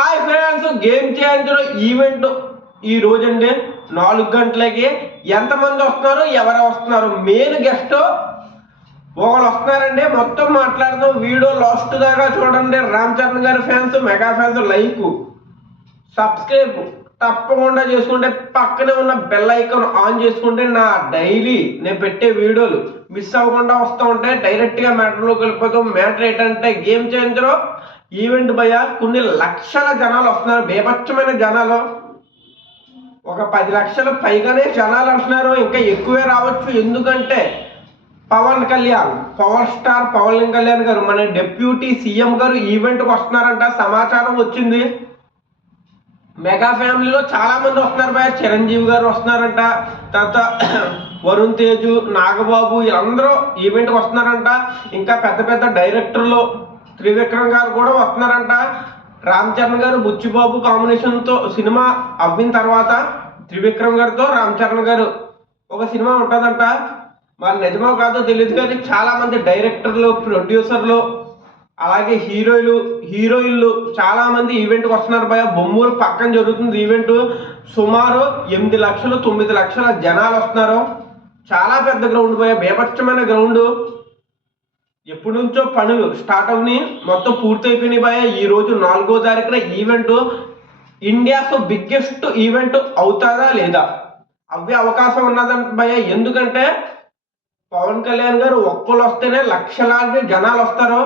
Hi friends game చేయించడం event ఈ రోజండి. నాలుగు గంటలకి ఎంతమంది వస్తున్నారు? ఎవరు వస్తున్నారు? మెయిన్ గెస్ట్ ఒకళ్ళు వస్తున్నారండి. మొత్తం మాట్లాడదాం. వీడియో లాస్ట్ దాకా చూడండి. రామ్ చరణ్ గారి fans mega fans like subscribe తప్పకుండా చేసుకుంటే పక్కనే ఉన్న బెల్ ఐకాన్ ఆన్ చేసుకుంటే నా డైలీ నేను పెట్టే వీడియోలు మిస్ అవ్వకుండా వస్తూ ఉంటాయి. డైరెక్ట్గా మ్యాటర్లోకి వెళ్ళిపోతాం. మ్యాటర్ ఏంటంటే గేమ్ చేయించడం ఈవెంట్ భయ కొన్ని లక్షల జనాలు వస్తున్నారు. బేభత్సమైన జనాలు. ఒక పది లక్షల పైగానే జనాలు వస్తున్నారు. ఇంకా ఎక్కువే రావచ్చు. ఎందుకంటే పవన్ కళ్యాణ్ పవర్ స్టార్ పవన్ కళ్యాణ్ గారు మన డెప్యూటీ సీఎం గారు ఈవెంట్కి వస్తున్నారంట. సమాచారం వచ్చింది. మెగా ఫ్యామిలీలో చాలా మంది వస్తున్నారు భయ చిరంజీవి గారు వస్తున్నారంట. తర్వాత వరుణ్ తేజు నాగబాబు వీళ్ళందరూ ఈవెంట్కి వస్తున్నారంట. ఇంకా పెద్ద పెద్ద డైరెక్టర్లు త్రివిక్రమ్ గారు కూడా వస్తున్నారంట. రామ్ చరణ్ గారు బుచ్చిబాబు కాంబినేషన్తో సినిమా అవ్విన తర్వాత త్రివిక్రమ్ గారితో రామ్ చరణ్ గారు ఒక సినిమా ఉంటుందంట. మరి నిజమో కాదో తెలియదు కానీ చాలామంది డైరెక్టర్లు ప్రొడ్యూసర్లు అలాగే హీరోయిన్లు హీరోయిన్లు చాలామంది ఈవెంట్కి వస్తున్నారు భయ బొమ్మూరు పక్కన జరుగుతుంది ఈవెంట్. సుమారు ఎనిమిది లక్షలు తొమ్మిది లక్షల జనాలు వస్తున్నారు. చాలా పెద్ద గ్రౌండ్ భయ బీభత్సమైన గ్రౌండ్. ఎప్పటి నుంచో పనులు స్టార్ట్ అవని మొత్తం పూర్తయిపోయినాయి భయ ఈ రోజు నాలుగో తారీఖున ఈవెంట్ ఇండియాస్ బిగ్గెస్ట్ ఈవెంట్ అవుతారా లేదా? అవే అవకాశం ఉన్నదంట భయ ఎందుకంటే పవన్ కళ్యాణ్ గారు ఒక్కరు వస్తేనే లక్షలాది జనాలు వస్తారు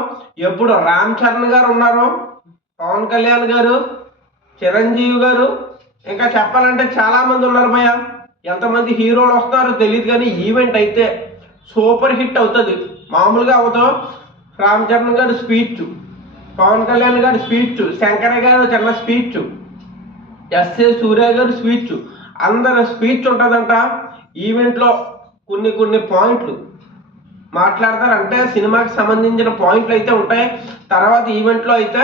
ఎప్పుడు రామ్ చరణ్ గారు ఉన్నారు. పవన్ కళ్యాణ్ గారు చిరంజీవి గారు ఇంకా చెప్పాలంటే చాలా మంది ఉన్నారు భయ ఎంతమంది హీరోలు వస్తారో తెలియదు కానీ ఈవెంట్ అయితే సూపర్ హిట్ అవుతుంది. మామూలుగా అవుతాం. రామచరణ్ గారి గారు స్పీచ్ పవన్ కళ్యాణ్ గారి స్పీచ్ శంకర గారు చిన్న స్పీచ్ ఎస్ఏ సూర్య గారు స్పీచ్ అందరి స్పీచ్ ఉంటుందంట. ఈవెంట్లో కొన్ని కొన్ని పాయింట్లు మాట్లాడతారు అంటే సినిమాకి సంబంధించిన పాయింట్లు అయితే ఉంటాయి. తర్వాత ఈవెంట్లో అయితే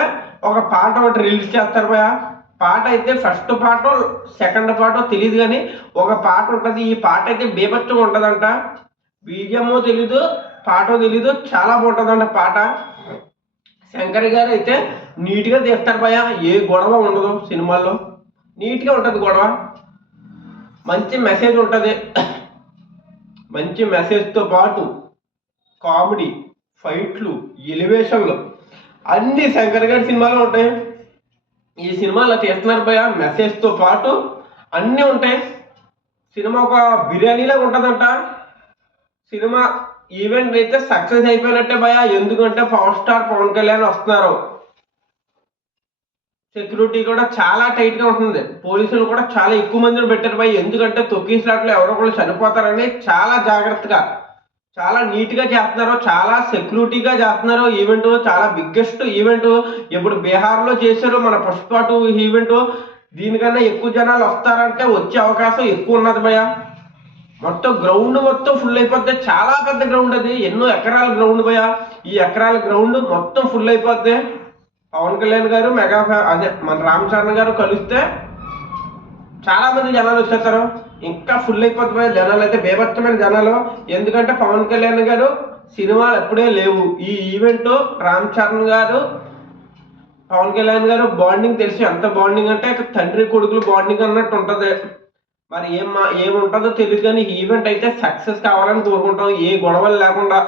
ఒక పాట ఒకటి రిలీజ్ చేస్తారు భయ పాట అయితే ఫస్ట్ పాటో సెకండ్ పాటో తెలియదు కానీ ఒక పాట ఉంటుంది. ఈ పాట అయితే బీభత్సం ఉంటుందంట. బీజమో తెలీదు. పాట తెలీదు చాలా బాగుంటుందంట పాట. శంకర్ గారు అయితే నీట్గా తీస్తారు భయ ఏ గొడవ ఉండదు సినిమాల్లో. నీట్గా ఉంటుంది గొడవ. మంచి మెసేజ్ ఉంటుంది. మంచి మెసేజ్తో పాటు కామెడీ ఫైట్లు ఎలివేషన్లు అన్ని శంకర్ గారి సినిమాలు ఉంటాయి. ఈ సినిమాలో తీస్తున్నారు భయ మెసేజ్తో పాటు అన్నీ ఉంటాయి. సినిమా ఒక బిర్యానీలాగా ఉంటుందంట. సినిమా ఈవెంట్ అయితే సక్సెస్ అయిపోయినట్టే భయ ఎందుకంటే పవర్ స్టార్ పవన్ కళ్యాణ్ వస్తున్నారు. సెక్యూరిటీ కూడా చాలా టైట్గా ఉంటుంది. పోలీసులు కూడా చాలా ఎక్కువ మందిని పెట్టారు భయ ఎందుకంటే తొక్కిసలాట్లో ఎవరో ఒకళ్ళు చనిపోతారని చాలా జాగ్రత్తగా చాలా నీట్గా చేస్తున్నారు. చాలా సెక్యూరిటీగా చేస్తున్నారు. ఈవెంట్ చాలా బిగ్గెస్ట్ ఈవెంట్. ఇప్పుడు బీహార్లో చేశారు మన పుష్ప టూ ఈవెంట్. దీనికన్నా ఎక్కువ జనాలు వస్తారంటే వచ్చే అవకాశం ఎక్కువ ఉన్నది భయ మొత్తం గ్రౌండ్ మొత్తం ఫుల్ అయిపోద్ది. చాలా పెద్ద గ్రౌండ్ అది. ఎన్నో ఎకరాల గ్రౌండ్ పోయా ఈ ఎకరాల గ్రౌండ్ మొత్తం ఫుల్ అయిపోద్ది. పవన్ కళ్యాణ్ గారు మెగా ఫ్యా- అదే మన రామ్ చరణ్ గారు కలిస్తే చాలా మంది జనాలు వచ్చేస్తారు. ఇంకా ఫుల్ అయిపోతుంది జనాలు అయితే బేభత్సమైన జనాలు. ఎందుకంటే పవన్ కళ్యాణ్ గారు సినిమాలు ఎప్పుడే లేవు. ఈ ఈవెంట్ రామ్ చరణ్ గారు పవన్ కళ్యాణ్ గారు బాండింగ్ తెలిసి. ఎంత బాండింగ్ అంటే తండ్రి కొడుకులు బాండింగ్ అన్నట్టు ఉంటుంది. మరి ఏం ఏముంటుందో తెలియదు కానీ ఈవెంట్ అయితే సక్సెస్ కావాలని కోరుకుంటాం. ఏ గొడవలు లేకుండా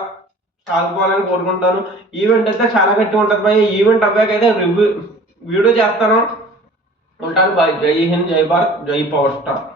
సాగిపోవాలని కోరుకుంటాను. ఈవెంట్ అయితే చాలా గట్టిగా ఉంటుంది బాయ్ ఈవెంట్ అవ్వాకైతే రివ్యూ వీడియో చేస్తాను. ఉంటాను బాయ్ జై హింద్ జై భారత్ జై పవర్ స్టార్.